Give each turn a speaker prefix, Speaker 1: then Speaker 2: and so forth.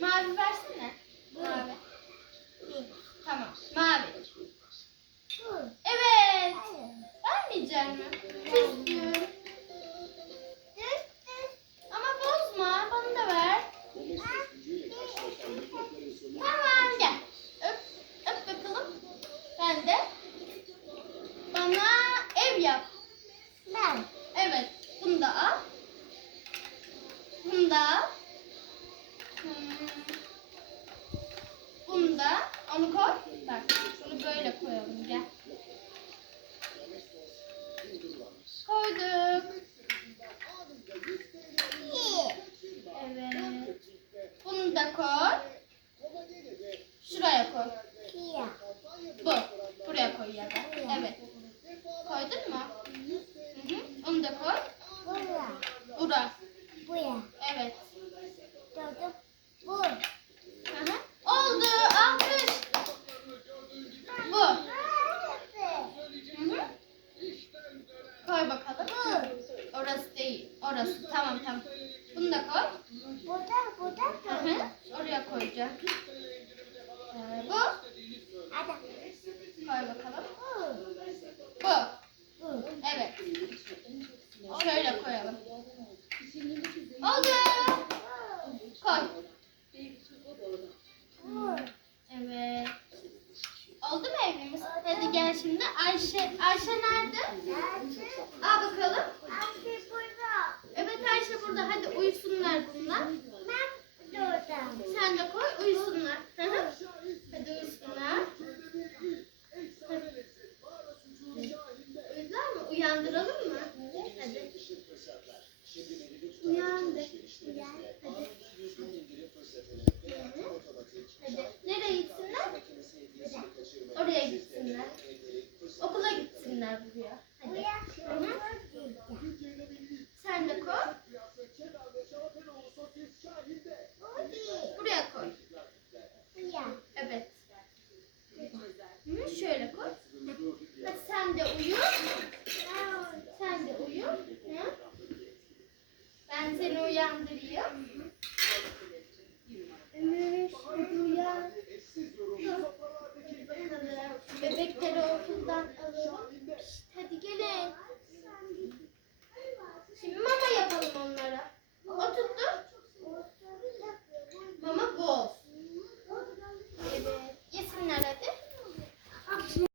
Speaker 1: Mavi versene. Mavi. Tamam. Mavi. Evet. Vermeyecek mi? Küstüm. Ama bozma. Bana da ver. Tamam gel. Öp, öp bakalım. Ben de. Bana ev yap.
Speaker 2: Ben.
Speaker 1: Evet. Bunu da al. Bunu da al. Onu koy. Bak. Bunu böyle koyalım. Gel. Koyduk. Evet. Bunu da koy. Şuraya koy. Bu. Buraya koy ya da. Evet. Koydun mu? Hı hı. Onu da koy.
Speaker 2: Bura.
Speaker 1: Bura.
Speaker 2: Buraya.
Speaker 1: Evet.
Speaker 2: Dördü. Bu.
Speaker 1: Hı hı. Oldu. Alkış. Bu. Hı hı. Koy bakalım. Orası değil. Orası. Tamam tamam. Bunu da koy.
Speaker 2: Burada. Burada.
Speaker 1: Hı hı. Oraya koyacağım. Ee, bu.
Speaker 2: Ada.
Speaker 1: Koy bakalım.
Speaker 2: Bu.
Speaker 1: Bu.
Speaker 2: Bu.
Speaker 1: Evet. Şöyle koyalım. Oldu. Koy.
Speaker 2: Bu.
Speaker 1: Evet. Oldu mu evimiz? Hadi gel şimdi. Ayşe, Ayşe nerede? Al bakalım.
Speaker 2: Abi burada.
Speaker 1: Evet Ayşe burada. Hadi uyusunlar bunlar.
Speaker 2: Ben durdum.
Speaker 1: Sen de koy uyusunlar. Hadi uyusunlar. Uyudular mı? Uyandıralım mı? Hadi. Uyandı. Uyan. Hadi. Hı hı. Hadi. Nereye gitsinler? Oraya gitsinler. Okula Hı hı. Sen de koy. Buraya koy. Evet. Hı, şöyle koy. Sen de uyu. Sen de uyu. Ben seni uyandırayım. Bebekleri okuldan alalım. Hadi gelin.